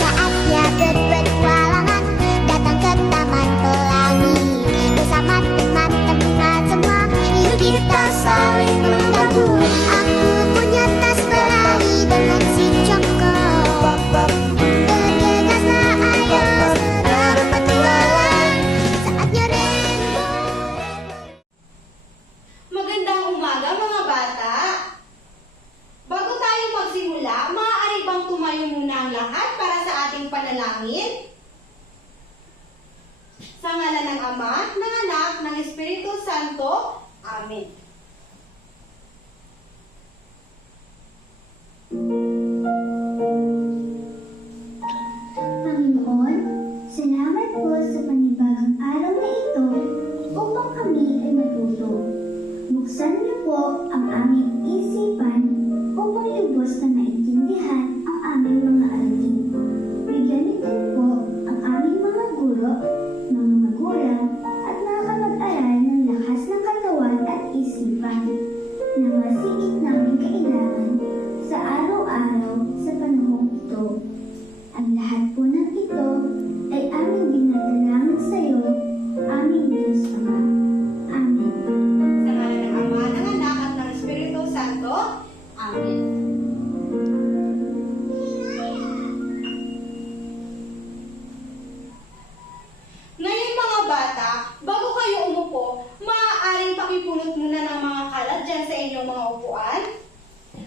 Saatnya berpetualangan, datang ke Taman Pelangi. Bersama teman-teman semua, yuk kita saling membantu. Aku punya tas berlari dengan si Joko. Bergegaslah ayo berpetualang, saatnya rainbow. Magandang umaga mga bata! Bago tayo magsimula, maaari bang tumayo muna ang lahat para sa ating panalangin? Sa ngalan ng Ama, ng Anak, ng Espiritu Santo. Amen. Panginoon, salamat po sa panibagong araw na ito upang kami ay matuto. Buksan niyo po ang aming isipan upang lubos na maintindihan ang aming mga aralin. Bigyan niyo din po ang aming mga guro, mga magulang at mga kamag-aral ng lakas ng katawan at isipan na masigit namin kailangan sa araw-araw sa panahong ito. Ang lahat po ng ito ay aming dinadalangin sa iyo, aming Diyos Ama. Amen. Sa ngalan ng Ama, ng Anak, at ng Espiritu Santo. Amen. Ngayon mga bata, bago kayo umupo, maaaring pakipulot muna ng mga kalat dyan sa inyong mga upuan.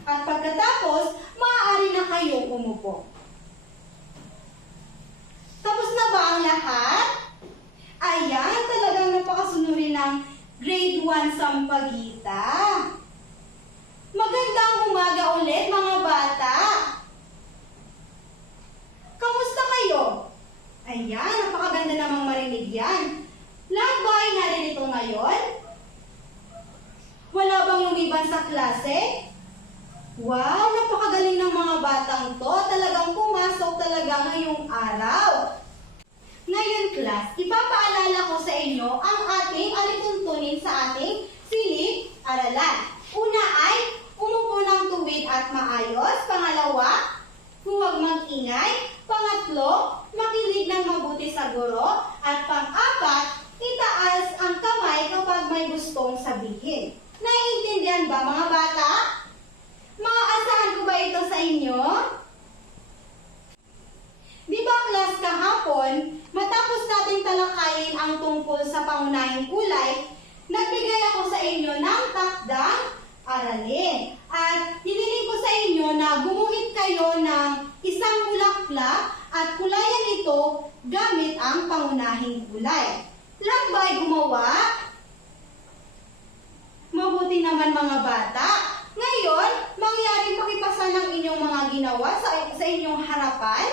At pagkatapos, maaari na kayong umupo. Tapos na ba ang lahat? Ayan, talagang napakasunuri ng grade 1 Sampaguita. Magandang umaga ulit mga bata. Kamusta kayo? Ayan, napakaganda namang marinig yan. Lahat ba ay naririto ngayon? Wala bang lumiban sa klase? Wow, napakagaling ng mga batang to. Talagang pumasok talaga ngayong araw. Ngayon, class, ipapaalala ko sa inyo ang ating alituntunin sa ating silid-aralan. Una ay, umupo ng tuwid at maayos. Pangalawa, huwag mag-ingay. Pangatlo, makinig ng mabuti sa guro. At pang-apat, itaas ang kamay kapag may gustong sabihin. Naiintindihan ba mga bata? Maaasahan ko ba ito sa inyo? Di ba class kahapon, matapos natin talakayin ang tungkol sa pangunahing kulay, nagbigay ako sa inyo ng takdang aralin. At hiniling ko sa inyo na gumuhit kayo ng isang bulaklak at kulayan ito gamit ang pangunahing kulay. Lahat ba ay gumawa? Mabuti naman mga bata. Ngayon, mangyaring pakipasa ng inyong mga ginawa sa inyong harapan.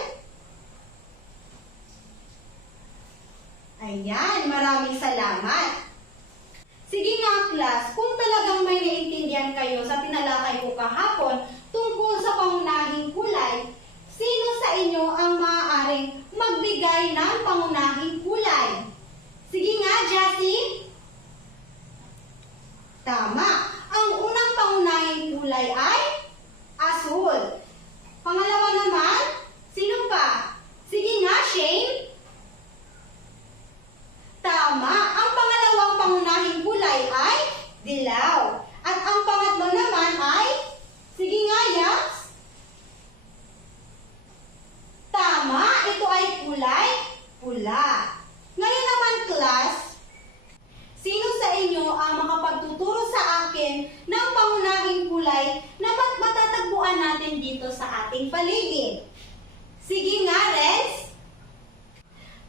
Ayan, maraming salamat. Sige nga, class, kung talagang may naiintindihan kayo sa tinalakay ko kahapon tungkol sa pangunahing kulay, sino sa inyo ang maaaring magbigay ng pangunahing kulay? Sige nga, Jessie. Tama. Ang unang pangunahing kulay ay asul. Pangalawa naman, sino pa? Sige nga, Shane. Tama. Ang pangalawang pangunahing kulay ay dilaw. At ang pangatlo naman ay, sige nga, Yax. Tama. Ito ay kulay pula. Ngayon naman, class, sino sa inyo ang makapagtuturo sa akin ng pangunahing kulay na matatagpuan natin dito sa ating paligid? Sige nga, Renz.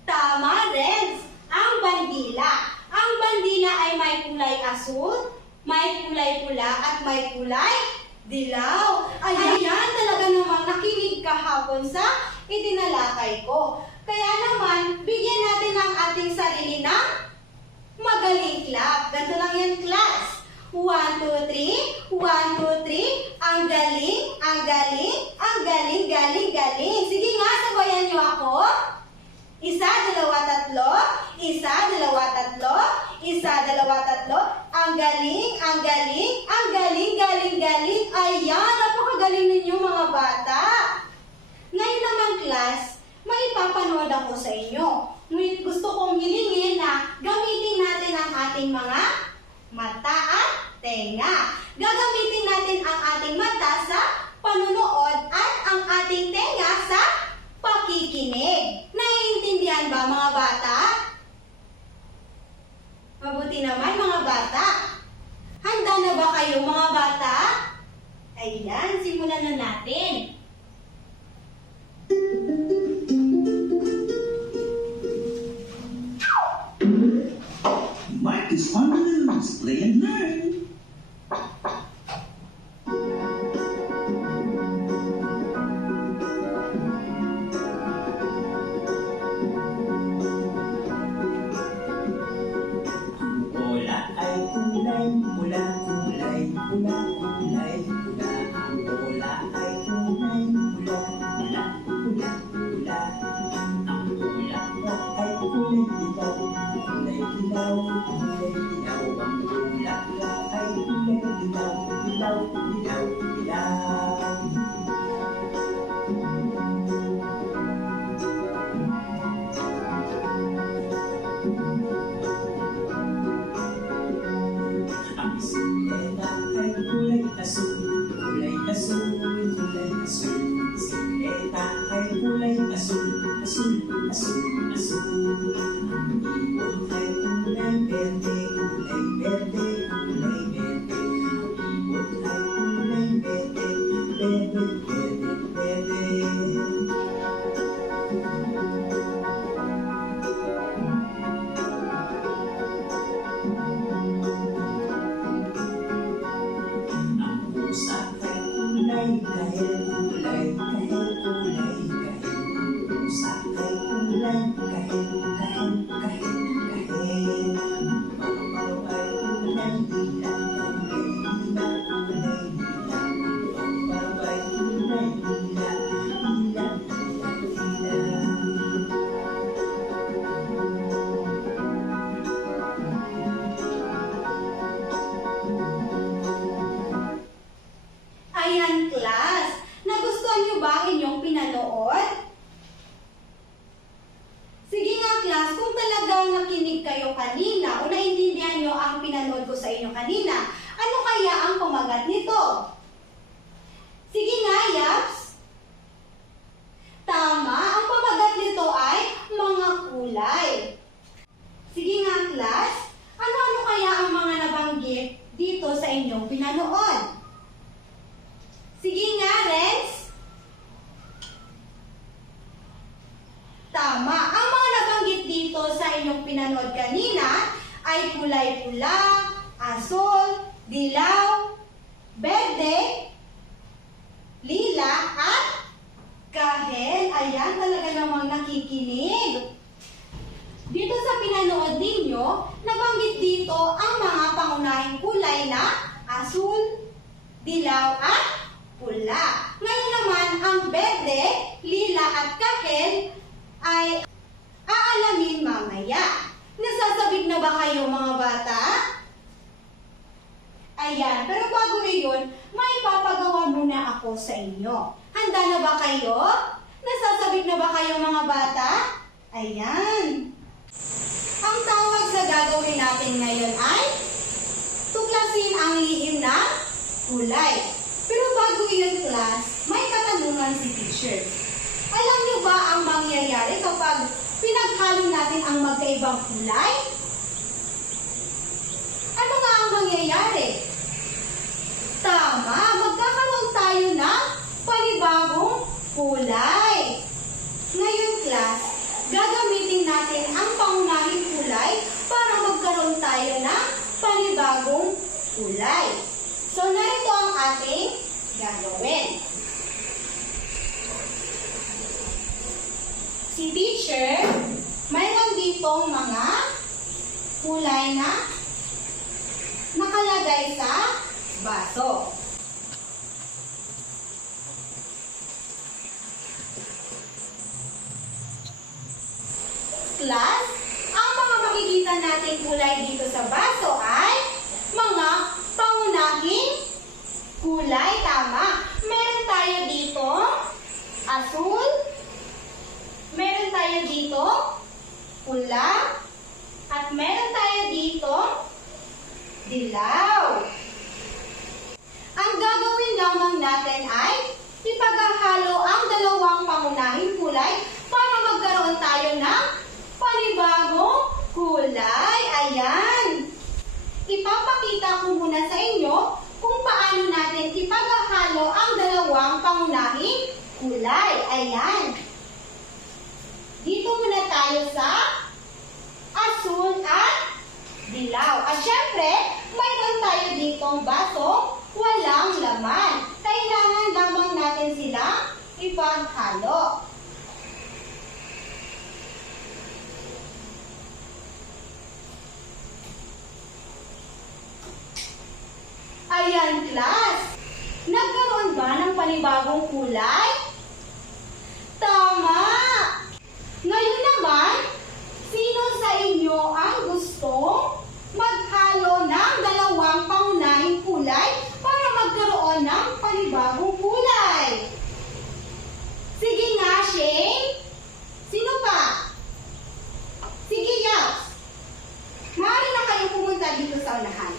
Tama, Renz. Ang bandila. Ang bandila ay may kulay asul, may kulay pula at may kulay dilaw. Ayan, talaga namang nakinig kahapon sa itinalakay ko. Kaya naman, bigyan natin ang ating sarili ng magaling clap. Ganito lang yan, class. 1, 2, 3. 1, 2, 3. Ang galing, ang galing, ang galing, galing, galing. Sige nga, sabayan niyo ako. 1, 2, 3. 1, 2, 3. 1, 2, 3. Ang Ang galing, ang galing, ang galing, galing, galing. Ayan, napakagaling ninyo mga bata. Ngayon naman, class, may ipapanood ako sa inyo. Ngunit gusto kong hilingin na gamitin natin ang ating mga mata at tenga. Gagamitin natin ang ating mata sa panunood at ang ating tenga sa pakikinig. Naiintindihan ba mga bata? Mabuti naman mga bata. Handa na ba kayo mga bata? Ayan, simulan na natin. Mike is on the loose. Play and learn. Ang bola ay kulay pula, kulay pula, kulay pula. Ang bola ay kulay pula, pula, pula, pula. Ang bola ay kulay dilaw, kulay dilaw, kulay dilaw. Ang bola ay kulay dilaw, dilaw, dilaw, dilaw. Ang bisikleta ay kulay asul, kulay asul, kulay asul. Bisikleta ay kulay asul, asul, asul, asul. Ang ibon ay kulay berde, kulay berde, kulay berde. Ang ibon ay kulay berde, berde, berde, berde. Ang pusa ay kulay kahel, kulay kahel, kulay kahel. Ang pusa ay kulay kahel, kahel, kahel, kahel. Ang paru-paro ay kulay lila, kulay lila, kulay lila. Ang paru-paro ay kulay lila, lila, lila, lila. Ayan, class. Nagustuhan niyo ba ang inyong pinanood? Sige nga, class, kung talagang nakinig kayo kanina o naintindihan niyo ang pinanood ko sa inyo kanina, ano kaya ang pamagat nito? Sige nga, Yaps. Tama, ang pamagat nito ay mga kulay. Sige nga, class, ano-ano kaya ang mga nabanggit dito sa inyong pinanood? Sige nga, Renz. Tama. Ang mga nabanggit dito sa inyong pinanood kanina ay kulay pula, asul, dilaw, berde, lila, at kahel. Ayan, talaga namang nakikinig. Dito sa pinanood ninyo, nabanggit dito ang mga pangunahing kulay na asul, dilaw, at pula. Ngayon naman, ang berde, lila at kahel ay aalamin mamaya. Nasasabik na ba kayo mga bata? Ayan, pero bago iyon, may papagawa muna ako sa inyo. Handa na ba kayo? Nasasabik na ba kayo mga bata? Ayan. Ang tawag sa gagawin natin ngayon ay tuklasin ang lihim ng kulay. Pero bago iyon, class, may katanungan si teacher. Alam niyo ba ang mangyayari kapag pinaghalo natin ang magkaibang kulay? Ano nga ang mangyayari? Tama, magkakaroon tayo ng panibagong kulay. Ngayon, class, gagamitin natin ang pangunahing kulay para magkaroon tayo ng panibagong kulay. So, narito ang ating gagawin. Si teacher, mayroon ditong mga kulay na nakalagay sa baso. Class, ang mga makikita nating kulay dito sa baso ay mga kulay. Tama. Meron tayo dito asul. Meron tayo dito pula. At meron tayo dito dilaw. Ang gagawin lamang natin ay ipaghahalo ang dalawang pangunahing kulay para magkaroon tayo ng panibagong kulay. Ayan. Ipapakita ko muna sa inyo kung paano natin ipaghahalo ang dalawang pangunahing kulay. Ayan. Dito muna tayo sa asul at dilaw. At syempre, mayroon tayo ditong baso walang laman. Kailangan lamang natin silang ipaghalo. Ayan, class. Nagkaroon ba ng panibagong kulay? Tama! Ngayon naman, sino sa inyo ang gustong maghalo ng dalawang pangunahing kulay para magkaroon ng panibagong kulay? Sige nga, Shane. Sino pa? Sige, Yaps. Maaari na kayong pumunta dito sa unahan.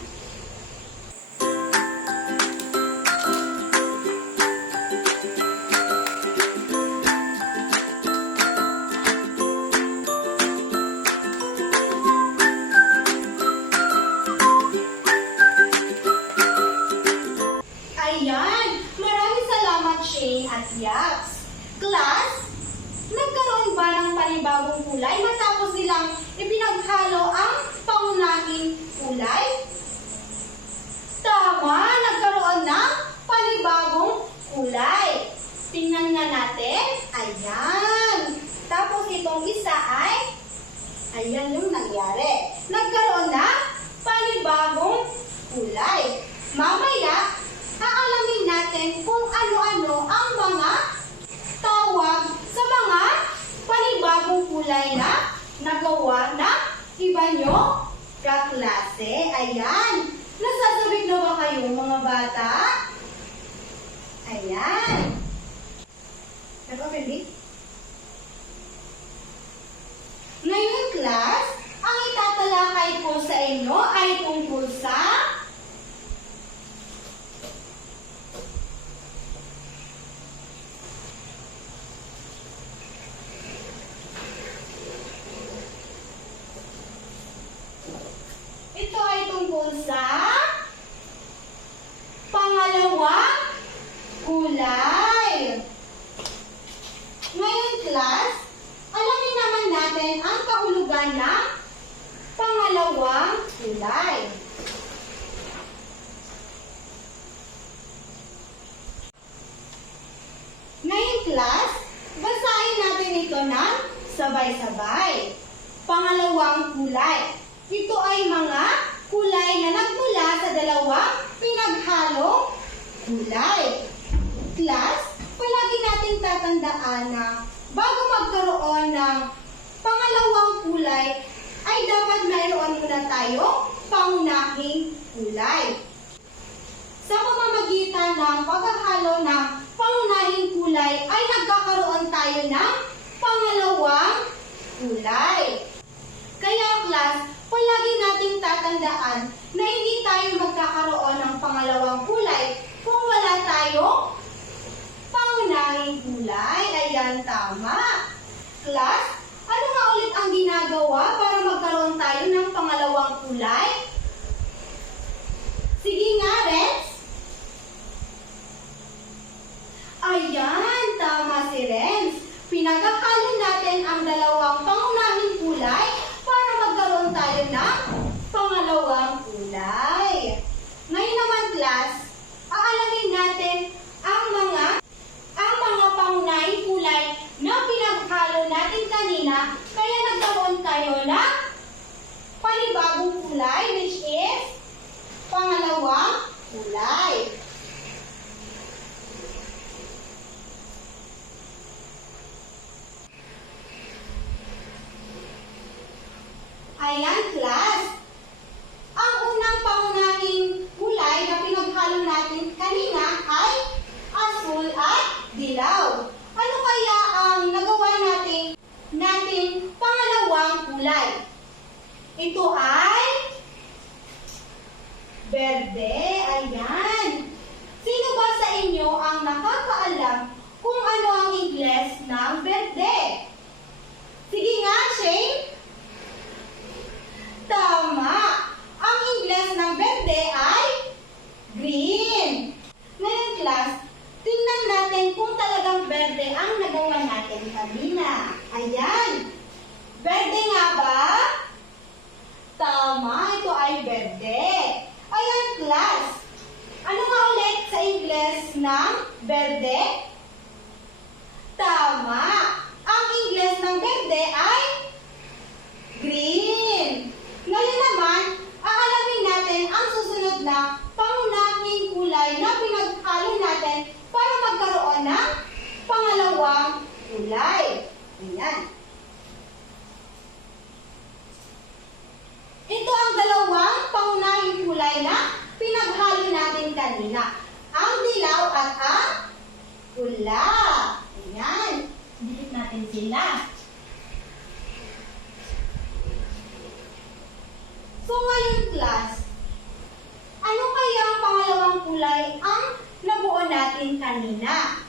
Ayan, maraming salamat Shane at Yaps. Class, nagkaroon ba ng panibagong kulay matapos nilang ipinaghalo ang pangunahing kulay? Tama, nagkaroon ng panibagong kulay. Tingnan nga natin. Ayan. Tapos itong isa ay, ayan yung nangyari. Nagkaroon ng panibagong kulay. Mamaya, aalamin natin kung ano-ano ang mga tawag sa mga panibagong kulay na nagawa ng iba nyo kaklase. Ayan. Nasasabik na ba kayo mga bata? Ayan. Nag-open big? Ngayon, class, ang itatalakay ko sa inyo ay tungkol sa pangalawang kulay. Ngayon, class, alamin naman natin ang kahulugan ng pangalawang kulay. Ngayon, class, basahin natin ito ng sabay-sabay. Pangalawang kulay. Ito ay mga kulay na nagmula sa dalawang pinaghalong kulay. Class, palagi nating tatandaan na bago magkaroon ng pangalawang kulay, ay dapat mayroon muna tayo pangunahing kulay. Sa pamamagitan ng paghahalo ng pangunahing kulay, ay nagkakaroon tayo ng pangalawang kulay. Kaya class, palagi nating tatandaan na hindi tayo magkakaroon ng pangalawang kulay kung wala tayong pangunahing kulay. Ayan, tama. Class, ano nga ulit ang ginagawa para magkaroon tayo ng pangalawang kulay? Sige nga, Renz. Ayan, tama si Renz. Pinaghahalo natin ang dalawang pangunahing kulay para magkaroon tayo ng pangalawang kulay. Ngayon naman, class, aalamin natin ang mga pangunahing kulay na pinaghalo natin kanina, kaya nagkaroon tayo ng panibagong kulay, which is pangalawang kulay. Ito ay berde. Ayan. Sino ba sa inyo ang nakakaalam kung ano ang Ingles ng berde? Sige nga, Shane. Tama. Ang Ingles ng berde ay green. Ngayon, class, tingnan natin kung talagang berde ang nagawa natin kanina. Ayan. Berde nga ba? Tama, ito ay berde. Ayan, class. Ano nga ulit sa Ingles ng berde? Tama. Ang Ingles ng berde ay green. Ngayon naman, aalamin natin ang susunod na pangunahing kulay na pinaghalo natin para magkaroon ng pangalawang kulay. Ayan. Ito ang dalawang pangunahing kulay na pinaghalo natin kanina. Ang dilaw at ang pula. Ayan. Dikit natin sila. So ngayon, class, ano kaya ang pangalawang kulay ang nabuo natin kanina?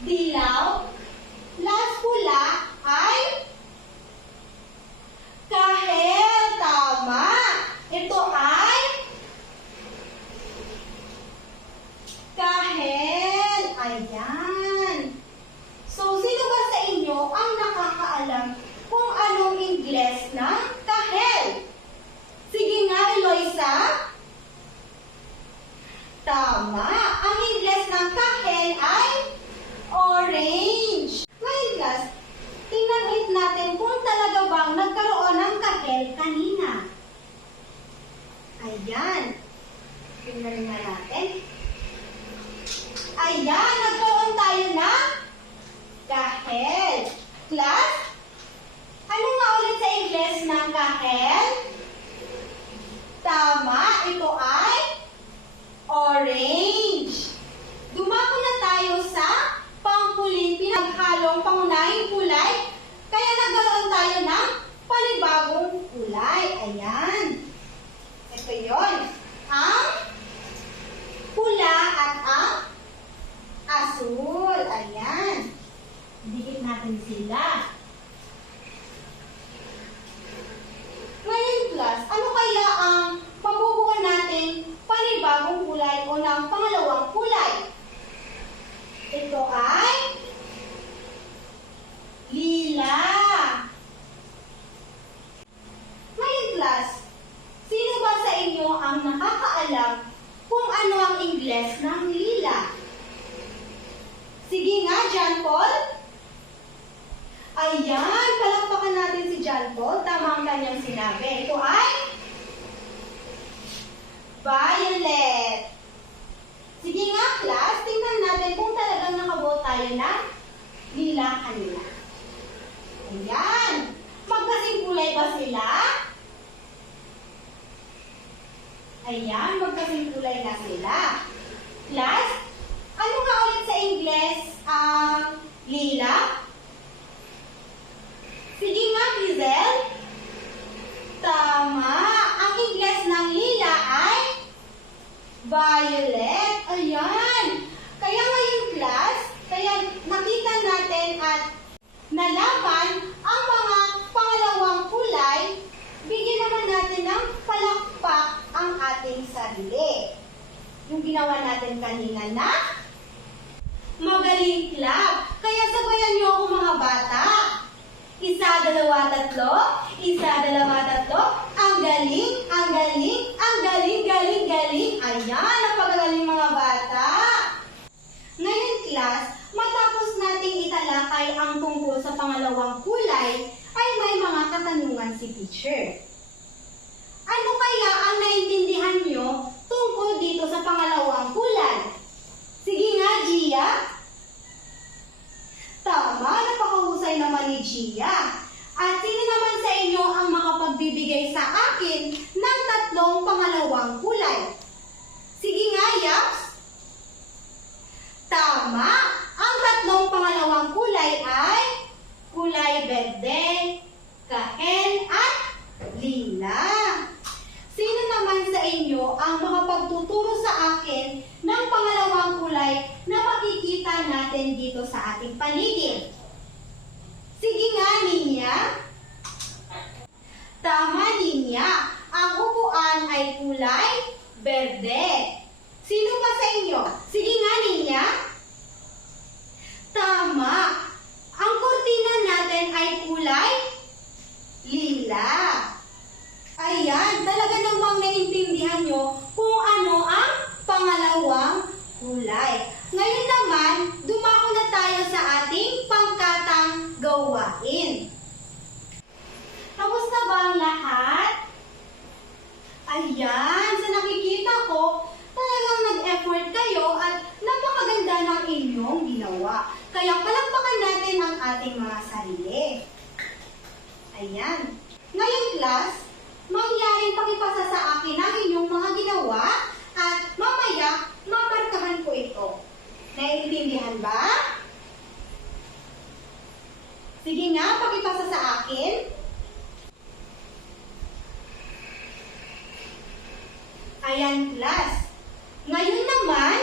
Dilaw plus pula ay kahel. Tama. Ito ay kahel. Ayan. So, sino ba sa inyo ang nakakaalam kung anong Ingles ng kahel? Sige nga, Eloisa. Tama. Ang Ingles ng kahel ay orange. Ngayon, class, tingnan ulit natin kung talaga bang nagkaroon ng kahel kanina. Ayan. Tingnan nga natin. Ayan, nagkaroon tayo ng kahel. Class, ano nga ulit sa Ingles ng kahel? Tama, ito ay orange. Dumako na tayo sa panghuling pinaghalong pangunahing kulay, kaya nagkaroon tayo ng panibagong kulay. Ayan. Ito yun. Ang pula at ang asul. Ayan. Dikit natin sila. Ngayon, class, ano kaya ang mabubuo nating panibagong kulay o ng pangalawang kulay? Ito ay lila. Ngayon, class, sino ba sa inyo ang nakakaalam kung ano ang Ingles ng lila? Sige nga, John Paul. Ayan, palakpakan natin si John Paul. Tama ang kanyang sinabi. Ito ay violet. Sige nga, class, tingnan natin kung talagang nakabuo tayo ng lila kanina. Ayan. Magkasing kulay ba sila? Ayan, magkasing kulay na sila. Class, ano nga ulit sa Ingles ang lila? Sige nga, Giselle. Tama. Ang Ingles ng lila ay violet. Ayan. Kaya ngayon, class, kaya nakita natin at nalaman ang mga pangalawang kulay, bigyan naman natin ng palakpak ang ating sarili. Yung ginawa natin kanina na magaling clap. Kaya sabayan niyo ako, mga bata. Isa, dalawa, tatlo. Isa, dalawa, tatlo. Ang galing, ang galing, ang galing, galing, galing. Ayan, napakagaling mga bata. Ngayon, class, matapos nating italakay ang tungkol sa pangalawang kulay, ay may mga katanungan si teacher. Ano kaya ang naintindihan nyo tungkol dito sa pangalawang kulay? Sige nga, Gia. Tama, napakahusay naman ni Gia. At sino naman sa inyo ang makapagbibigay sa akin ng tatlong pangalawang kulay? Sige nga, Yaps. Tama, ang tatlong pangalawang kulay ay kulay berde, kahel at lila. Sino naman sa inyo ang makapagtuturo sa akin ng pangalawang kulay na makikita natin dito sa ating paligid? Sige nga, Ninya. Tama, Ninya. Ang upuan ay kulay berde. Sino pa sa inyo? Sige nga, Ninya. Tama. Ang kurtina natin ay kulay lila. Ayan, talaga namang naintindihan nyo kung ano ang pangalawang kulay. Ngayon naman, dumako na tayo sa ating pangkatang gawain. Tapos na ba ang lahat? Ayan, sa nakikita ko, talagang nag-effort kayo at napakaganda ng inyong ginawa. Kaya palakpakan natin ang ating mga sarili. Ayan. Ngayon, class, mangyaring pakipasa sa akin ang inyong mga ginawa at mamaya, mamarkahan ko ito. Naiintindihan ba? Sige nga, pakipasa sa akin. Ayan, class. Ngayon naman,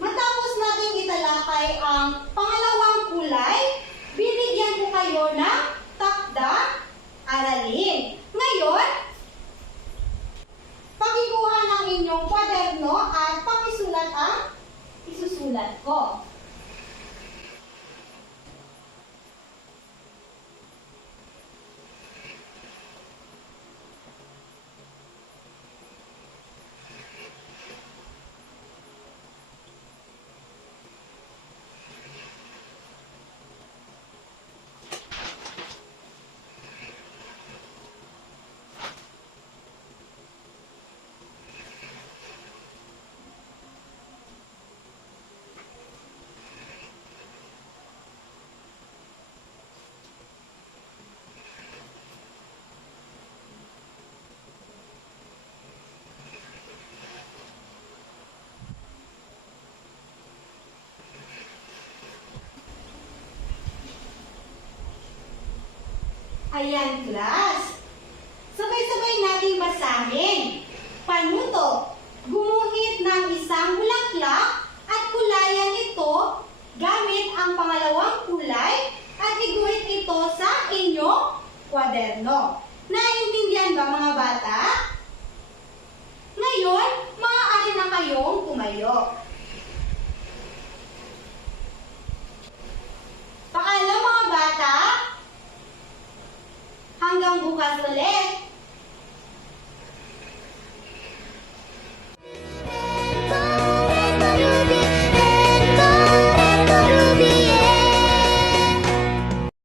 matapos nating italakay ang pangalawang kulay, bibigyan ko kayo ng takda aralin. Ngayon, pakikuha ng inyong kwaderno at pakisulat ang isusulat ko. Ayan, class. Sabay-sabay nating basahin. Panuto, gumuhit ng isang bulaklak at kulayan ito gamit ang pangalawang kulay at iguhit ito sa inyong kwaderno. Naiintindihan ba, mga bata? Ngayon, maaari na kayong tumayo. Paalam, mga bata. Hanggang bukas ulit.